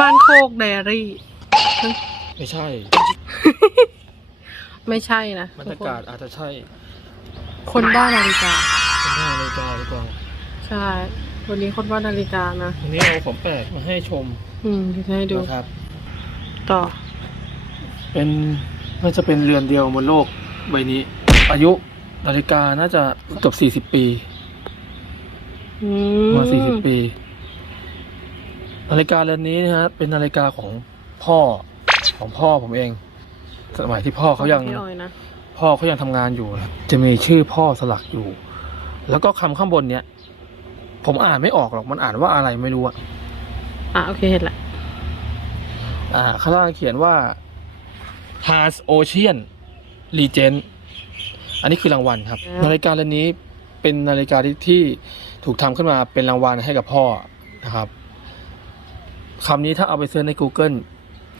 บ้านโคกไดอารี่ ไม่ใช่ ไม่ใช่นะบรรยากาศอาจจะใช่คนบ้านนาฬิกา เป็นหน้านาฬิกาดีกว่าใช่ วันนี้คนบ้านนาฬิกานะวันนี้เอาของแปลกมาให้ชมอืมเดี๋ยวจะให้ดูนะครับ ต่อ เป็นน่าจะเป็นเรือนเดียวบนโลกใบนี้ อายุนาฬิกาน่าจะเกือบสี่สิบ40 ปี อืประมาสี่สิบปี นาฬิกาเรือนนี้นะฮะเป็นนาฬิกาของพ่อของพ่อผมเอง สมัยที่พ่อเขายังพี่ออยนะพ่อเขายังทำงานอยู่นะครับจะมีชื่อพ่อสลักอยู่ แล้วก็คำข้างบนเนี้ยผมอ่านไม่ออกหรอกมันอ่านว่าอะไรไม่รู้อะอะโอเคเห็นละอ่าข้างล่างเขียนว่า Hans Ocean Legend อันนี้คือรางวัลครับ นาฬิกาเรือนนี้เป็นนาฬิกาที่ที่ถูกทำขึ้นมาเป็นรางวัลให้กับพ่อนะครับ คำนี้ถ้าเอาไปเซิร์ชใน Google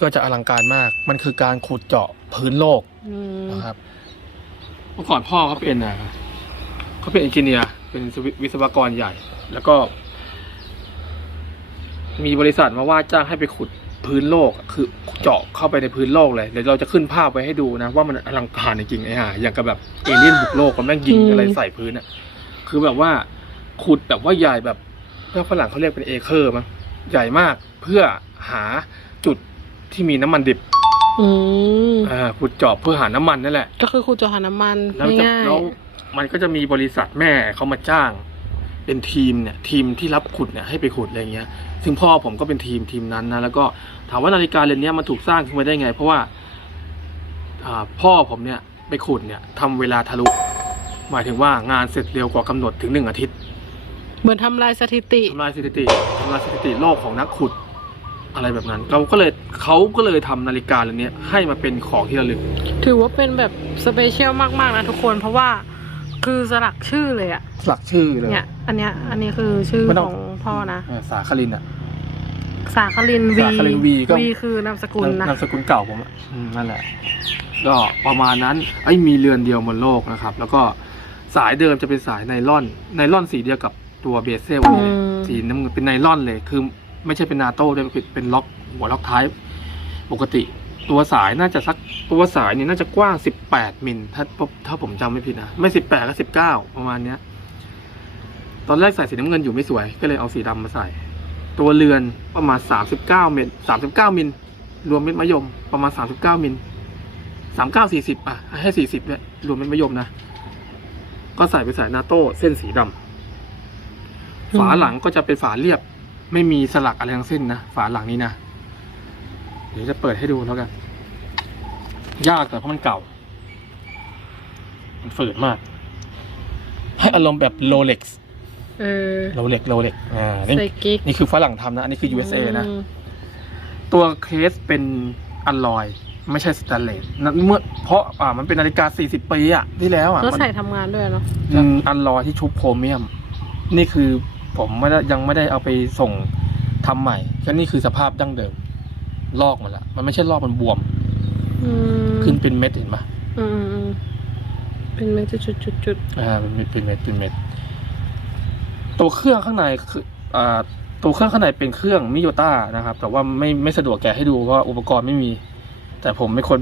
ก็จะอลังการมาก มันคือการขุดเจาะพื้นโลกอืมนะครับ เมื่อก่อนพ่อเขาเป็นอะเขาเป็นเอนจิเนียร์ เป็นวิศวกรใหญ่ แล้วก็ มีบริษัทมาว่าจ้างให้ไปขุดพื้นโลก คือเจาะเข้าไปในพื้นโลกเลยเดี๋ยวเราจะขึ้นภาพไว้ให้ดูนะ ว่ามันอลังการจริงๆไอ้ห่าอย่างกับแบบเอเลี่ยนบุกโลกมันแม่งยิงอะไรใส่พื้นอะคือแบบว่าขุดแบบว่าใหญ่แบบเพื่อฝรั่งเขาเรียกเป็นเอเคอร์มั้ง ใหญ่มากเพื่อหาจุดที่มีน้ำมันดิบอืมอ่าขุดเจาะเพื่อหาน้ำมันนั่นแหละ ก็คือครูจอหาน้ำมันแล้วจะง่ายแล้วมันก็จะมีบริษัทแม่เขามาจ้าง เป็นทีมเนี่ยทีมที่รับขุดเนี่ยให้ไปขุดอะไรเงี้ย ซึ่งพ่อผมก็เป็นทีมทีมนั้นนะแล้วก็ถามว่านาฬิกาเรือนเนี้ยมันถูกสร้างขึ้นมาได้ไง เพราะว่าอ่าพ่อผมเนี่ยไปขุดเนี่ยทำเวลาทะลุ หมายถึงว่างานเสร็จเร็วกว่ากำหนดถึงหนึ่งอาทิตย์ๆ เหมือนทำลายสถิติ ทำลายสถิติทำลายสถิติโลกของนักขุด อะไรแบบนั้นเราก็เลยเขาก็เลยทำนาฬิกาเรือนเนี้ยให้มาเป็นของที่ระลึก ถือว่าเป็นแบบสเปเชียลมากๆนะทุกคนเพราะว่าคือสลักชื่อเลยอะหลักชื่อเลย เนี่ย อันเนี้ยอันนี้คือชื่อไม่ต้ขององพ่อนะเออสาคลินอะ สาคลินวีสาคลินวีก็ วีคือนามสกุลนะ นามสกุลเก่าผมอะอืมนั่นแหละ ก็ประมาณนั้นไอ้ยมีเรือนเดียวบนโลกนะครับ แล้วก็สายเดิมจะเป็นสายไนล่อนไนล่อนสีเดียวกับ ตัวเบสเซลเลยอืม สีน้ำเงินเป็นไนล่อนเลย คือไม่ใช่เป็นนาโต้ด้วยเป็นเป็นล็อกหัวล็อกท้าย ปกติ ตัวสายน่าจะสักตัวสายนี่น่าจะกว้าง 18 มิลถ้าถ้าผมจำไม่ผิดนะ ไม่ 18 ก็ 19 ประมาณเนี้ย ตอนแรกใส่สีน้ำเงินอยู่ไม่สวย ก็เลยเอาสีดำมาใส่ ตัวเรือนประมาณ 39 มิล39 มิลรวมเม็ดมะยมประมาณ 39 มิล 39 40 อะ ให้ 40ด้วยรวมเม็ดมะยมนะ ก็ใส่ไปใส่นาโต้เส้นสีดำ ฝาหลังก็จะเป็นฝาเรียบ ไม่มีสลักอะไรทั้งสิ้นนะฝาหลังนี้นะเดี๋ยวจะเปิดให้ดูแล้วกัน ยากแต่เพราะมันเก่า มันฝืดมาก ให้อารมณ์แบบโรเล็กซ์เออโรเล็กโรเล็กอ่านี่ใส่กิ๊กนี่คือฝรั่งทำนะ อันนี้คือ USA นะอืมตัวเคสเป็นอัลลอย ไม่ใช่สแตนเลสนะเมื่อเพราะอ่ามันเป็นนาฬิกา 40 ปีอะที่แล้วอะก็มันใส่ทำงานด้วยเนาะมันอัลลอยที่ชุบโครเมียม นี่คือ ผมไม่ได้ยังไม่ได้เอาไปส่งทำใหม่ก็นี่คือสภาพดั้งเดิม ลอกมาแล้วมันไม่ใช่ลอกมันบวมอืมขึ้นเป็นเม็ดเห็นปะอืมอืมอืมเป็นเม็ดจุดจุดจุดอ่าเป็นเม็ดเป็นเม็ดเป็นเม็ดตัวเครื่องข้างในคืออ่าตัวเครื่องข้างในเป็นเครื่องมิโยต้านะครับ แต่ว่าไม่ไม่สะดวกแกะให้ดูเพราะว่าอุปกรณ์ไม่มี แต่ผมเป็นคน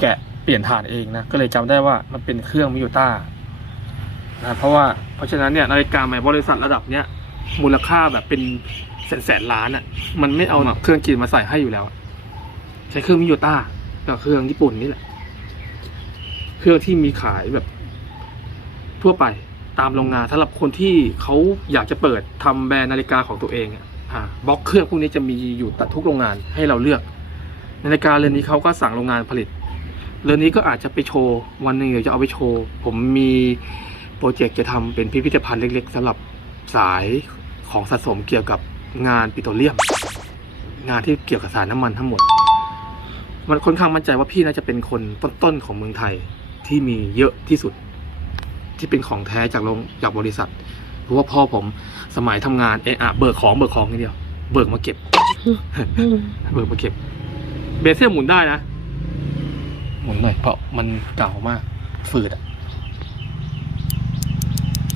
แกะเปลี่ยนฐานเองนะ ก็เลยจำได้ว่ามันเป็นเครื่องมิโยต้านะเพราะว่าเพราะฉะนั้นเนี่ยนาฬิกาใหม่บริษัทระดับเนี้ย มูลค่าแบบเป็นแสนแสนล้านอะ่ะ มันไม่เอาเครื่องจีนมาใส่ให้อยู่แล้ว ใช้เครื่องมิโยต้ากับเครื่องญี่ปุ่นนี่แหละ เครื่องที่มีขายแบบ ทั่วไปตามโรงงานสำหรับคนที่เขาอยากจะเปิดทำแบรนด์นาฬิกาของตัวเองอ่าบล็อกเครื่องพวกนี้จะมีอยู่ตัดทุกโรงงานให้เราเลือก นาฬิกาเรือนนี้เขาก็สั่งโรงงานผลิต เรือนนี้ก็อาจจะไปโชว์วันหนึ่งเดี๋ยวจะเอาไปโชว์ ผมมีโปรเจกต์จะทำเป็นพิพิธภัณฑ์เล็ก ๆสำหรับ สายของสะสมเกี่ยวกับงานปิโตรเลียม งานที่เกี่ยวกับสารน้ำมันทั้งหมด มันค่อนข้างมั่นใจว่าพี่น่าจะเป็นคนต้นๆของเมืองไทยที่มีเยอะที่สุด ที่เป็นของแท้จากโรงจากบริษัท เพราะว่าพ่อผมสมัยทำงานเออะเบิกของเบิกของอย่เดียว เบิกมาเก็บ เบิกมาเก็บ เบสเซลหมุนได้นะ หมุนหน่อยเพราะมันเก่ามากฝืดอะ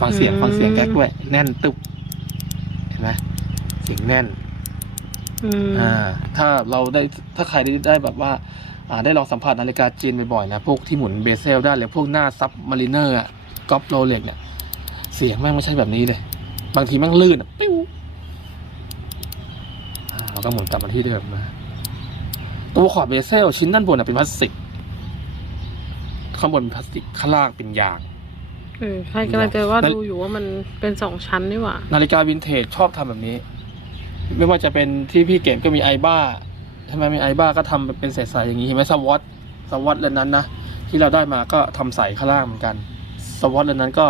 ฟังเสียงฟังเสียงแก๊กด้วย แน่นตึบเห็นไหมเสียงแน่นอืมอ่าถ้าเราได้ถ้าใครได้ได้แบบว่าอ่าได้ลองสัมผัสนาฬิกาจีนบ่อยๆนะพวกที่หมุนเบเซลได้หรือพวกหน้าซับมารีเนอร์อะก๊อปโรเล็กเนี่ย เสียงแม่งไม่ใช่แบบนี้เลย บางทีแม่งลื่นอะปิ้วอ่าเราก็หมุนกลับมาที่เดิมนะตัวขอบเบเซลชิ้นด้านบนอะเป็นพลาสติกข้างบนเป็นพลาสติกข้างล่างเป็นยาง เออใครกำลังจะว่าแต่ดูอยู่ว่ามันเป็นสองชั้นนี่หว่า นาฬิกาวินเทจชอบทำแบบนี้ ไม่ว่าจะเป็นที่พี่เก็บก็มีไอบ้าใช่ไหมมีไอบ้าก็ทำเป็นใสๆอย่างนี้เห็นไหมสวอตสวอตเลนนั้นนะที่เราได้มาก็ทำใสข้างล่างเหมือนกัน สวอตเลนนั้นก็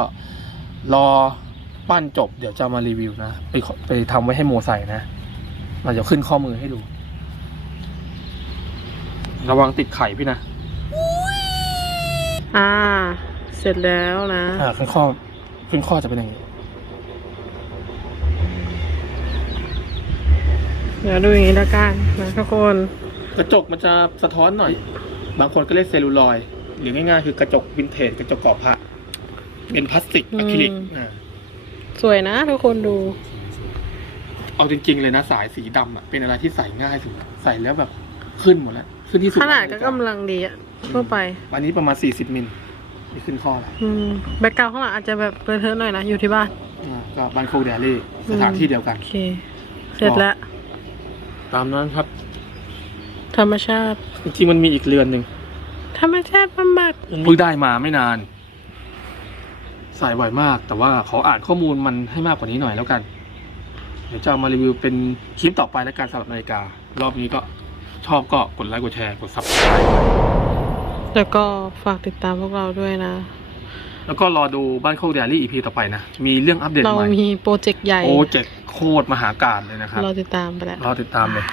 รอปั้นจบ เดี๋ยวจะเอามารีวิวนะไปขอไปทำไว้ให้โมใส่นะเราจะขึ้นข้อมือให้ดู ระวังติดไข่พี่นะอ่า เสร็จแล้วนะอ่าขึ้นข้อขึ้นข้อจะเป็นอย่างนี้เดี๋ยวดูอย่างนี้ละกันนะทุกคน กระจกมันจะสะท้อนหน่อย บางคนก็เรียกเซลลูลอยด์หรือง่ายๆคือกระจกวินเทจกระจกกรอบพระเป็นพลาสติกอะคริลิกอืม อ่า สวยนะทุกคนดู เอาจริงๆเลยนะสายสีดำอะเป็นอะไรที่ใส่ง่ายสุดใส่แล้วแบบขึ้นหมดแล้ว ขึ้นที่สุดขนาดก็กำลังดีอะทั่วไป อันนี้ประมาณ 40 มิล นี่ขึ้นข้อแล้วอืมแบ็กกราวข้างหลังอาจจะแบบเลอะเทอะหน่อยนะ อยู่ที่บ้าน อ่าก็บันโคเดลี่สถานที่เดียวกัน โอเค เสร็จแล้ว ตามนั้นครับ ธรรมชาติ จริงๆมันมีอีกเรือนหนึ่งธรรมชาติบำบัดเพิ่งได้มาไม่นาน ใส่บ่อยมาก แต่ว่าขออ่านข้อมูลมันให้มากกว่านี้หน่อยแล้วกัน เดี๋ยวจะเอามารีวิวเป็นคลิปต่อไปแล้วกันสำหรับนาฬิกา รอบนี้ก็ชอบก็กดไลค์กดแชร์กดซับสไครต์ แล้วก็ฝากติดตามพวกเราด้วยนะ แล้วก็รอดูบ้านโคกเดลี่อีพีต่อไปนะ มีเรื่องอัปเดตเราใหม่มีโปรเจกต์ใหญ่โปรเจกต์โคตรมหาการเลยนะครับเราติดตามไปแล้วรอติดตามเลยบ